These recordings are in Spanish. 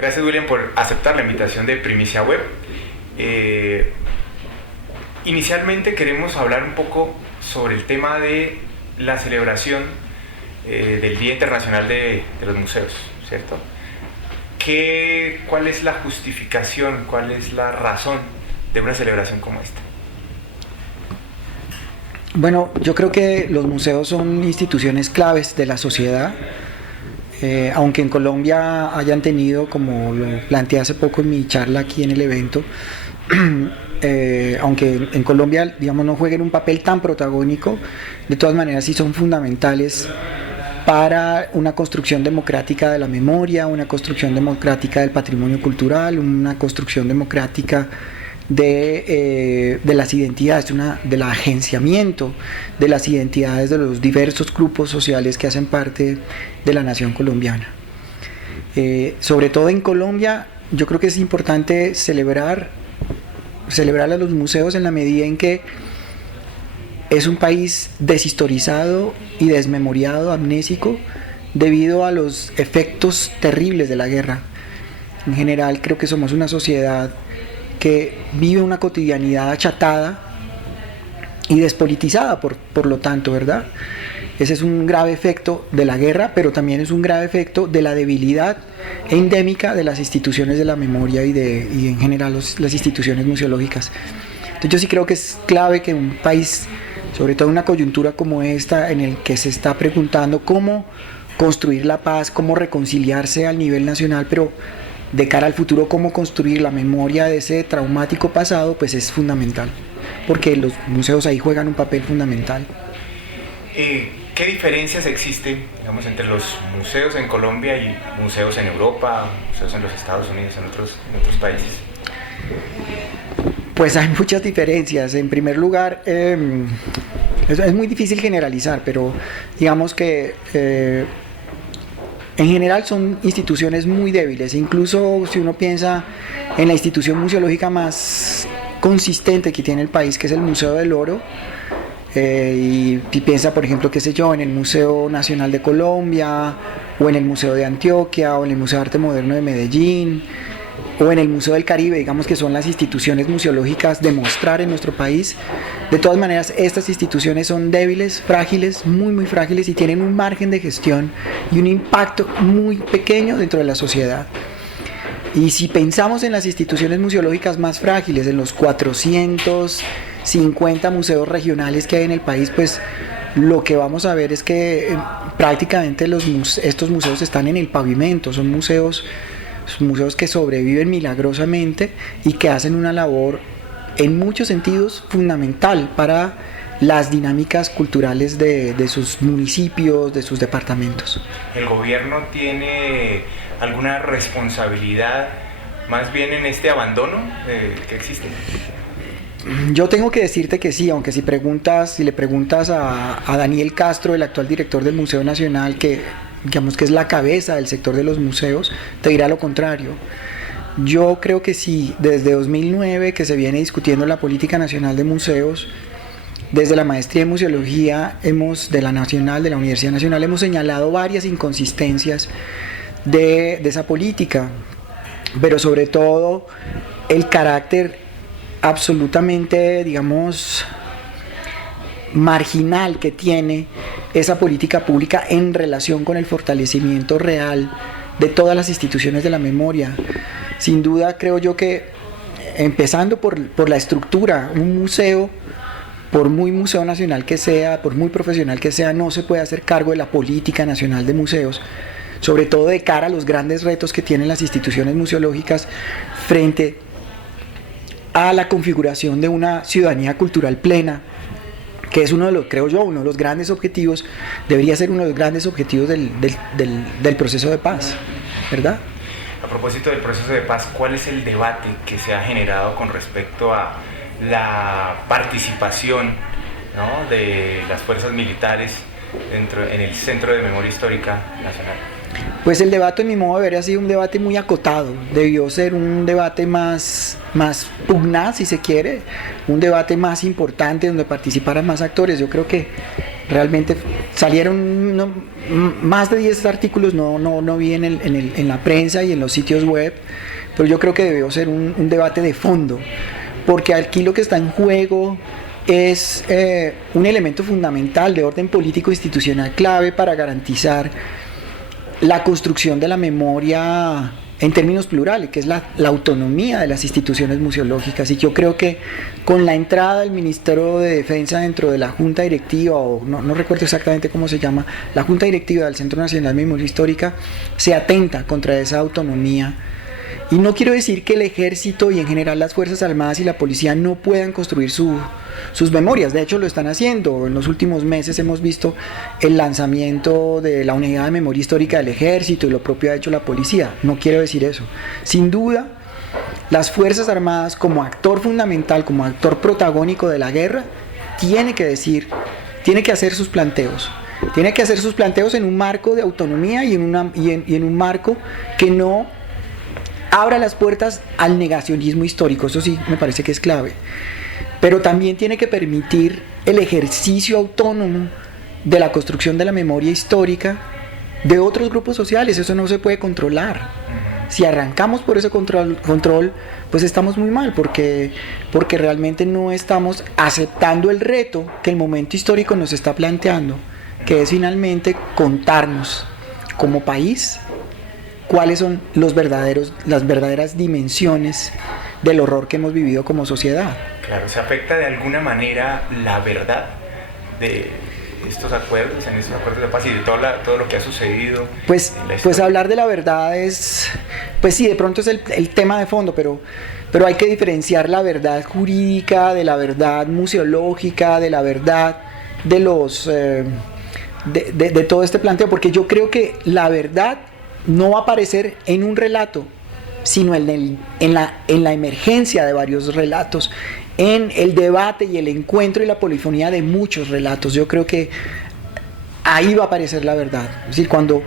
Gracias, William, por aceptar la invitación de Primicia Web. Inicialmente queremos hablar un poco sobre el tema de la celebración del Día Internacional de los Museos, ¿cierto? ¿Cuál es la justificación, cuál es la razón de una celebración como esta? Bueno, yo creo que los museos son instituciones claves de la sociedad. Aunque en Colombia hayan tenido, como lo planteé hace poco en mi charla aquí en el evento, aunque en Colombia, digamos, no jueguen un papel tan protagónico, de todas maneras sí son fundamentales para una construcción democrática de la memoria, una construcción democrática del patrimonio cultural, una construcción democrática de las identidades, del agenciamiento de las identidades de los diversos grupos sociales que hacen parte de la nación colombiana. Sobre todo en Colombia, yo creo que es importante celebrar a los museos en la medida en que es un país deshistorizado y desmemoriado, amnésico, debido a los efectos terribles de la guerra. En general, creo que somos una sociedad que vive una cotidianidad achatada y despolitizada, por lo tanto, ¿verdad? Ese es un grave efecto de la guerra, pero también es un grave efecto de la debilidad endémica de las instituciones de la memoria y en general las instituciones museológicas. Entonces yo sí creo que es clave que un país, sobre todo en una coyuntura como esta, en el que se está preguntando cómo construir la paz, cómo reconciliarse al nivel nacional, pero de cara al futuro, cómo construir la memoria de ese traumático pasado, pues es fundamental, porque los museos ahí juegan un papel fundamental. ¿Qué diferencias existen, digamos, entre los museos en Colombia y museos en Europa, museos en los Estados Unidos, en otros países? Pues hay muchas diferencias. En primer lugar, es muy difícil generalizar, pero digamos que en general son instituciones muy débiles. Incluso si uno piensa en la institución museológica más consistente que tiene el país, que es el Museo del Oro, y piensa, por ejemplo, qué sé yo, en el Museo Nacional de Colombia, o en el Museo de Antioquia, o en el Museo de Arte Moderno de Medellín, o en el Museo del Caribe, digamos que son las instituciones museológicas de mostrar en nuestro país. De todas maneras, estas instituciones son débiles, frágiles, muy muy frágiles, y tienen un margen de gestión y un impacto muy pequeño dentro de la sociedad. Y si pensamos en las instituciones museológicas más frágiles, en los 450 museos regionales que hay en el país, pues lo que vamos a ver es que prácticamente estos museos están en el pavimento. Son museos que sobreviven milagrosamente y que hacen una labor en muchos sentidos fundamental para las dinámicas culturales de sus municipios, de sus departamentos. ¿El gobierno tiene alguna responsabilidad más bien en este abandono que existe? Yo tengo que decirte que sí, aunque si le preguntas a Daniel Castro, el actual director del Museo Nacional, que digamos que es la cabeza del sector de los museos, te dirá lo contrario. Yo creo que sí, desde 2009 que se viene discutiendo la política nacional de museos, desde la maestría en museología de la Universidad Nacional, hemos señalado varias inconsistencias de esa política, pero sobre todo el carácter absolutamente, digamos, marginal que tiene esa política pública en relación con el fortalecimiento real de todas las instituciones de la memoria. Sin duda, creo yo que, empezando por la estructura, un museo, por muy museo nacional que sea, por muy profesional que sea, no se puede hacer cargo de la política nacional de museos, sobre todo de cara a los grandes retos que tienen las instituciones museológicas frente a la configuración de una ciudadanía cultural plena, que es uno de los grandes objetivos, debería ser uno de los grandes objetivos del proceso de paz, ¿verdad? A propósito del proceso de paz, ¿cuál es el debate que se ha generado con respecto a la participación, ¿no?, de las fuerzas militares en el Centro de Memoria Histórica Nacional? Pues el debate, en mi modo de ver, ha sido un debate muy acotado. Debió ser un debate más pugnaz, si se quiere, un debate más importante donde participaran más actores. Yo creo que Realmente salieron más de 10 artículos, no vi en la prensa y en los sitios web, pero yo creo que debió ser un debate de fondo, porque aquí lo que está en juego es un elemento fundamental de orden político institucional clave para garantizar la construcción de la memoria en términos plurales, que es la autonomía de las instituciones museológicas. Y yo creo que con la entrada del Ministerio de Defensa dentro de la Junta Directiva, o no recuerdo exactamente cómo se llama, la Junta Directiva del Centro Nacional de Memoria Histórica, se atenta contra esa autonomía. Y no quiero decir que el ejército y en general las Fuerzas Armadas y la policía no puedan construir sus memorias, de hecho lo están haciendo. En los últimos meses hemos visto el lanzamiento de la Unidad de Memoria Histórica del Ejército y lo propio ha hecho la policía, no quiero decir eso. Sin duda, las Fuerzas Armadas como actor fundamental, como actor protagónico de la guerra, tiene que hacer sus planteos. Tiene que hacer sus planteos en un marco de autonomía y en un marco que no abra las puertas al negacionismo histórico, eso sí me parece que es clave, pero también tiene que permitir el ejercicio autónomo de la construcción de la memoria histórica de otros grupos sociales. Eso no se puede controlar. Si arrancamos por ese control, pues estamos muy mal, porque realmente no estamos aceptando el reto que el momento histórico nos está planteando, que es finalmente contarnos como país cuáles son las verdaderas dimensiones del horror que hemos vivido como sociedad. Claro, ¿se afecta de alguna manera la verdad de estos acuerdos, de paz y de todo lo que ha sucedido? Pues hablar de la verdad pues sí, de pronto es el tema de fondo, pero hay que diferenciar la verdad jurídica de la verdad museológica, de la verdad de de todo este planteo, porque yo creo que la verdad no va a aparecer en un relato, sino en la emergencia de varios relatos, en el debate y el encuentro y la polifonía de muchos relatos. Yo creo que ahí va a aparecer la verdad. Es decir, cuando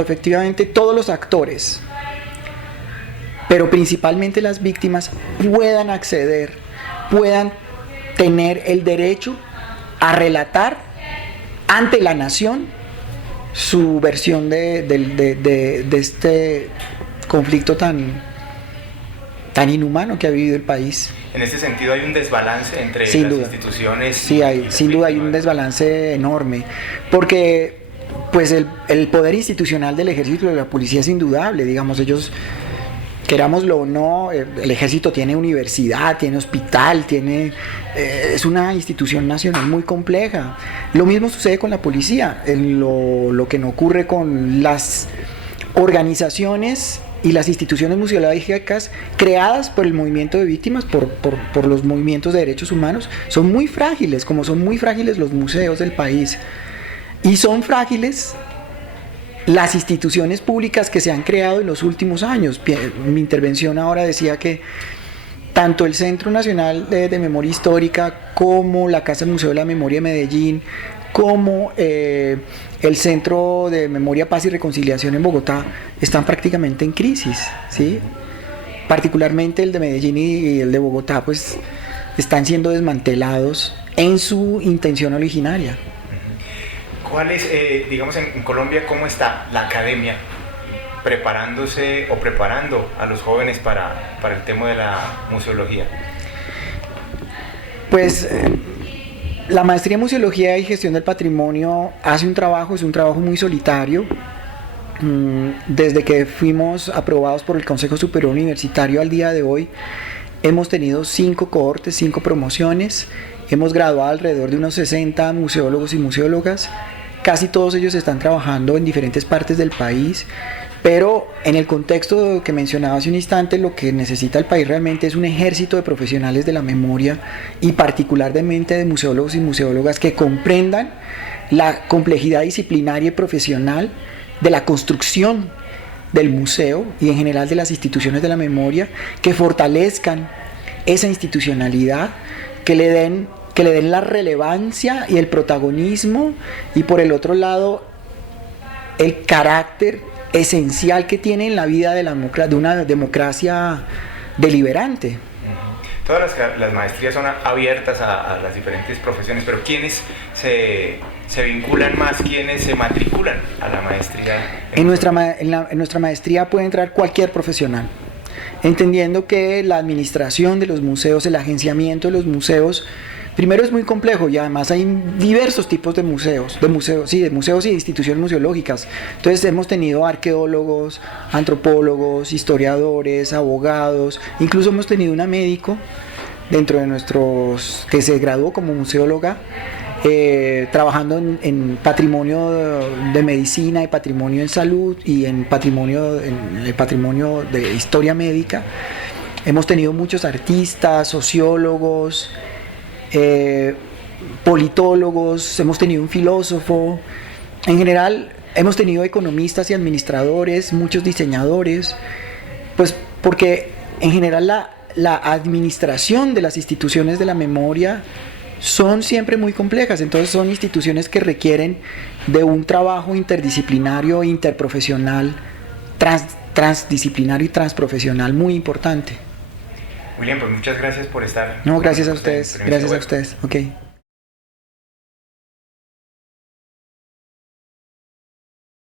efectivamente todos los actores, pero principalmente las víctimas, puedan acceder, puedan tener el derecho a relatar ante la nación su versión de este conflicto tan inhumano que ha vivido el país. En ese sentido hay un desbalance entre las instituciones. Sí, sin duda hay un desbalance enorme, porque pues el poder institucional del ejército y de la policía es indudable, digamos, ellos, querámoslo o no, el ejército tiene universidad, tiene hospital, es una institución nacional muy compleja. Lo mismo sucede con la policía, lo que no ocurre con las organizaciones y las instituciones museológicas creadas por el movimiento de víctimas, por los movimientos de derechos humanos, son muy frágiles, como son muy frágiles los museos del país. Y son frágiles las instituciones públicas que se han creado en los últimos años. Mi intervención ahora decía que tanto el Centro Nacional de Memoria Histórica, como la Casa Museo de la Memoria de Medellín, como el Centro de Memoria, Paz y Reconciliación en Bogotá, están prácticamente en crisis, ¿sí? Particularmente el de Medellín y el de Bogotá, pues están siendo desmantelados en su intención originaria. ¿Cuál es, digamos, en Colombia, cómo está la academia preparándose o preparando a los jóvenes para el tema de la museología? Pues la maestría en Museología y Gestión del Patrimonio es un trabajo muy solitario. Desde que fuimos aprobados por el Consejo Superior Universitario al día de hoy, hemos tenido 5 cohortes, 5 promociones, hemos graduado alrededor de unos 60 museólogos y museólogas. Casi todos ellos están trabajando en diferentes partes del país, pero en el contexto que mencionaba hace un instante, lo que necesita el país realmente es un ejército de profesionales de la memoria y particularmente de museólogos y museólogas que comprendan la complejidad disciplinaria y profesional de la construcción del museo y en general de las instituciones de la memoria, que fortalezcan esa institucionalidad, que le den la relevancia y el protagonismo, y por el otro lado el carácter esencial que tiene en la vida de una democracia deliberante. las maestrías son abiertas a las diferentes profesiones, pero ¿quiénes se vinculan más, quiénes se matriculan a la maestría? En nuestra maestría puede entrar cualquier profesional, entendiendo que la administración de los museos, el agenciamiento de los museos, primero es muy complejo y además hay diversos tipos de museos y instituciones museológicas. Entonces hemos tenido arqueólogos, antropólogos, historiadores, abogados, incluso hemos tenido una médico dentro de nuestros, que se graduó como museóloga, trabajando en patrimonio de medicina y patrimonio en salud y en el patrimonio de historia médica. Hemos tenido muchos artistas, sociólogos, politólogos, hemos tenido un filósofo, en general hemos tenido economistas y administradores, muchos diseñadores, pues porque en general la administración de las instituciones de la memoria son siempre muy complejas, entonces son instituciones que requieren de un trabajo interdisciplinario, interprofesional, transdisciplinario y transprofesional muy importante. William, pues muchas gracias por estar. No, gracias a ustedes, gracias a ustedes. Okay.